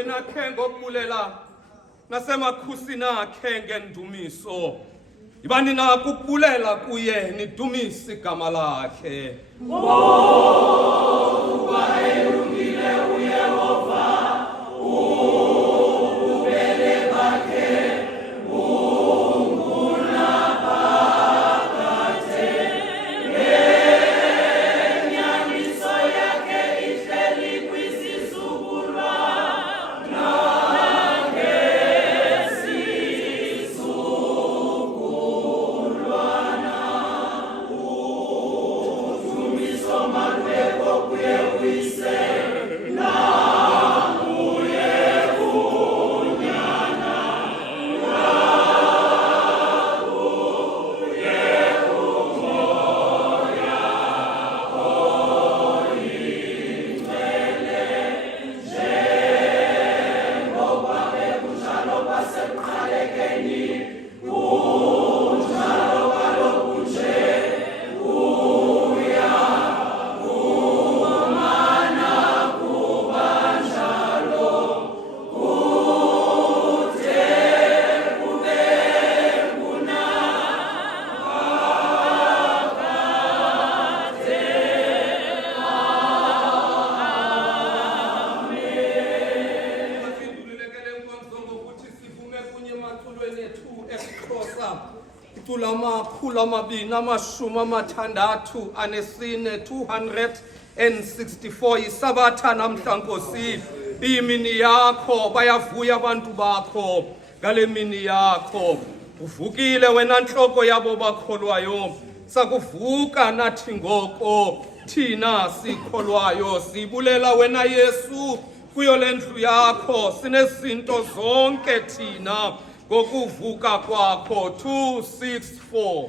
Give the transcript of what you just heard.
emagcwena akhe ngokubulela nasemakhusini akhe ngendumiso. Ibani na ukubulela kuye nidumise igama lakhe. Ngoba elungile uYehova, ububele bakhe bungunaphakade. Lenyaniso yakhe ihleli kwisizukulwana ngesizukulwana. Udumiso malubekho kuye uyise nakuye unyana nakuye umoya oyingcwele. Njengoba bekunjalo kwasekuqalekeni, kunjalo kaloku nje kuya kumana kuba njalo kude kube ngunaphakade. Masindululekele inkonzo ngokuthi sivume kunye emaculweni ethu esiXhosa. Icula 264 isabatha namhla Nkosi. Iyimini yakho, bayavuya abantu bakho ngale mini yakho. Uvukile wena ntloko yabo bakholwayo. Sakuvuka nathi ngoko thina sikholwayo. Sibulela wena Yesu kuyo le ndlu yakho. Sinezinto zonke thina ngokuvuka kwakho. 264